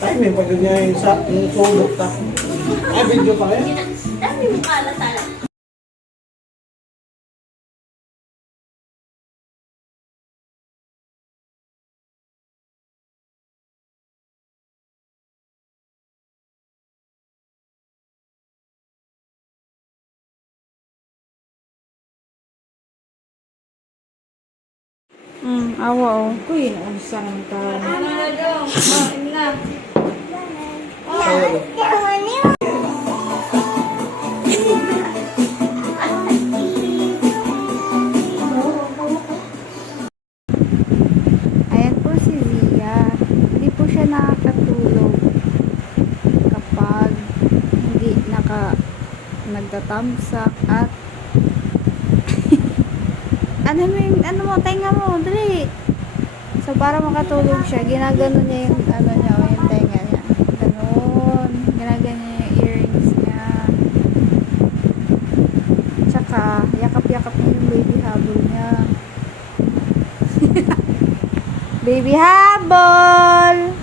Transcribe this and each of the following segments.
Ay, may pag niya yung sulok ta. Ay, video pa rin. Dami mo kalat-alat. Awa o. Uy, naunsan ka. Ayan po si Zia. Hindi po siya nakakatulog kapag hindi nagtatamsak at ano mo, tenga mo, dali. So, para makatulog siya, ginagano niya yung, niya, o yung tenga niya. Ganon. Ginagano niya yung earrings niya. Tsaka, yakap-yakap niya yung baby habol niya. Baby habol!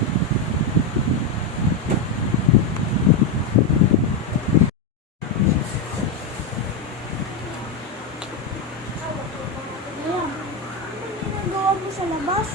Sa labas.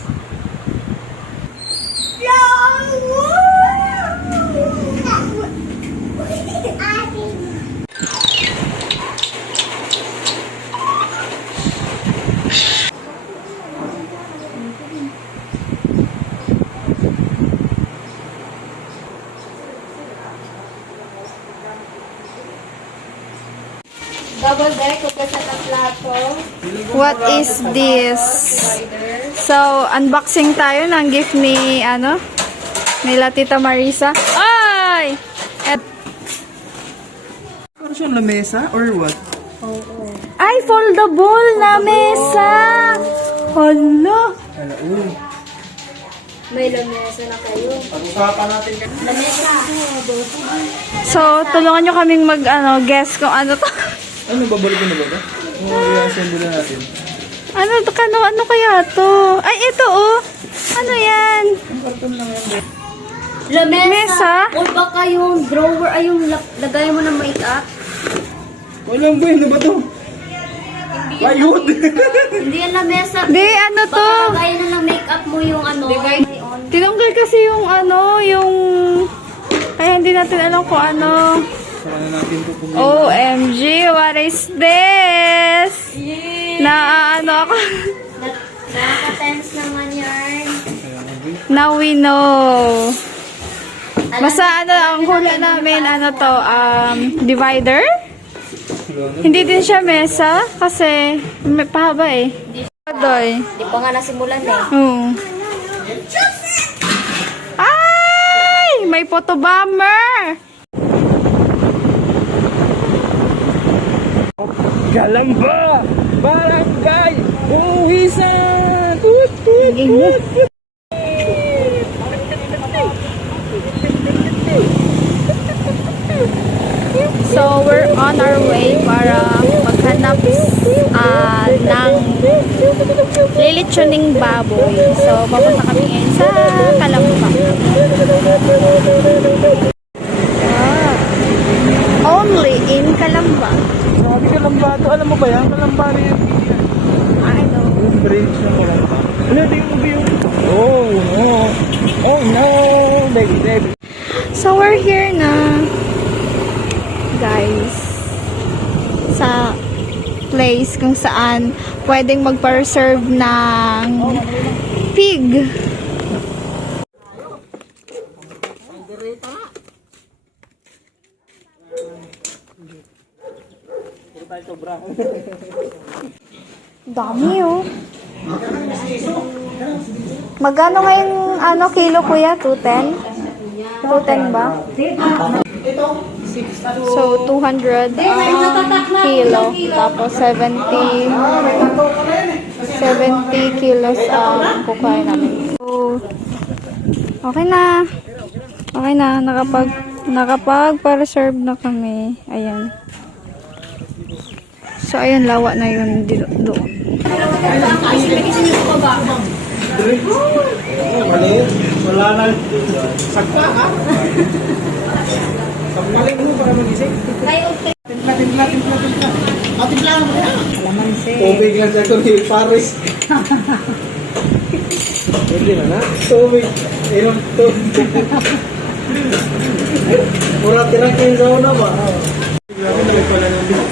Double deck, kasi sa plato. What is this? So, unboxing tayo ng gift ni, nila Tita Marisa. Ay! Ano siya, lamesa or what? Ay, foldable na mesa! Hala! May lamesa na kayo. Pag-usapan natin kayo. Lamesa. So, tulungan nyo kaming guess kung ano to. Ano, babalikin na ba ito? I-assemble na natin. Ano kaya to? Ay, ito oh! Ano yan? Lamesa. Mesa? O baka yung drawer ay yung lagay mo ng makeup. Walang ba, ano ba ito? Ayun! Hindi yan lamesa. Di, ano to? Baka lagay na ng makeup mo yung Tinanggal kasi yung kaya hindi natin alam kung ano. Saan natin ito kung OMG, what is this? Ako. Nakaka-tense naman yan. Now we know. Basta ang hula namin, divider? Hindi din siya mesa kasi may pahaba eh. Doy. Di pa nga nasimulan eh. Ay! May photo bomber! Kalamba! Barangay! Uwisan! Tut, tut, tut! So, we're on our way para maghanap ng lilitsuning baboy. So, papunta kami ngayon sa Kalamba. Only in Kalamba. Sabi Kalamba ito, alam mo ba yan? Kalamba rin yan. I know. Yung bridge ng Kalamba. Ano, tingin mo ba yung... Oh, no! Oh, no! Baby. So, we're here na, guys, sa place kung saan pwedeng magpa-reserve ng pig. Dami oh. Magkano ngayong kilo kuya? 210? 210 ba? So, 200 kilo. Tapos, 70 kilos ang kukain namin. So, okay na. Okay na. Nakapag-reserve na kami. Ayan. So, ayan. Lawa na yun doon. Maliit. Wala na. Sagpa ka. Sagpalin mo para magising. Kayo, Timpla. Timpla mo na. Alamansi. Tubig lang sa kundi, Paris. Pwede na na. Tubig. Ilang tubig. Mura tirakin sa una ba? Grabe na pala ng bill.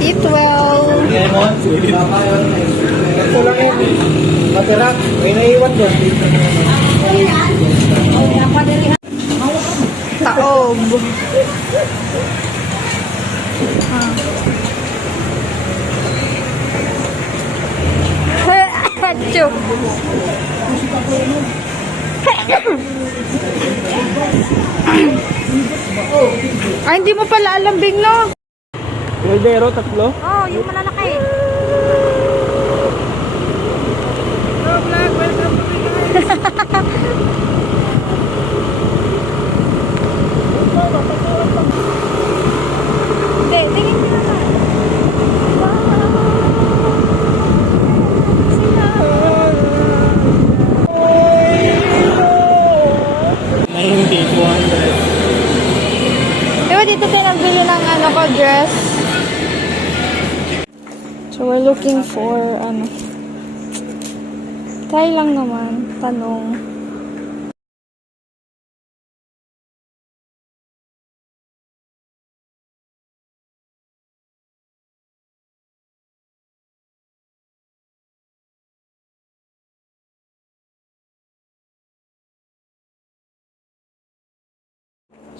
Eat well. Ito lang yun. Matirak. May naiwan doon. Taob. Achoo. Ay, hindi mo pala alam, Bing, no? Caldero, tatlo. Oh, yung malalaki. Hindi, tingin mo naman. Hindi, 200. Diba dito tayo nagbili ng ano ko, dress? So, we're looking for, ano, try lang naman, tanong.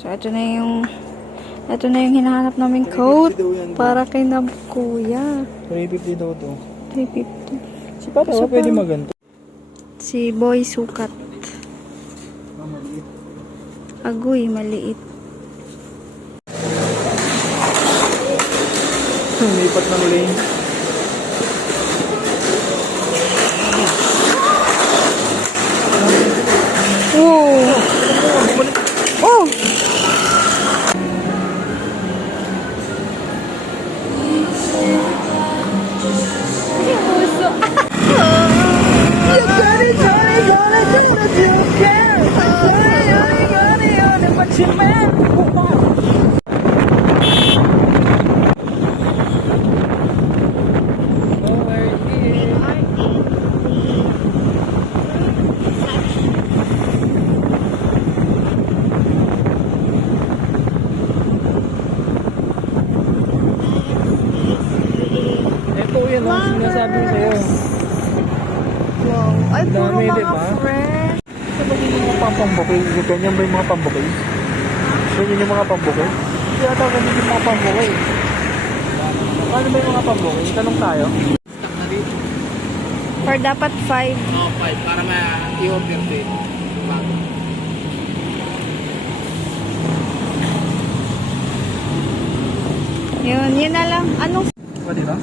So, ito na yung hinahanap namin coat para kay Kuya. 350 daw to. 350. Si Papa, So, pwede parang- maganto. Si Boy Sukat. Agoy, maliit. Lipat ng lane. Oh! Oh! Ito yun ang sinasabi ko sa'yo. Wow. Ay, puro Dami, mga diba? fresh. Ano ba yung mga pambukay? Ganyan ba yung mga pambukay? So yun yung mga pambukay? Hindi ata ganyan yung mga pambukay. Ano ba yung mga pambukay? Tanong tayo. Or dapat 5. Oo, 5 para ma-i-order din. Yun na lang. Anong Pwede ba?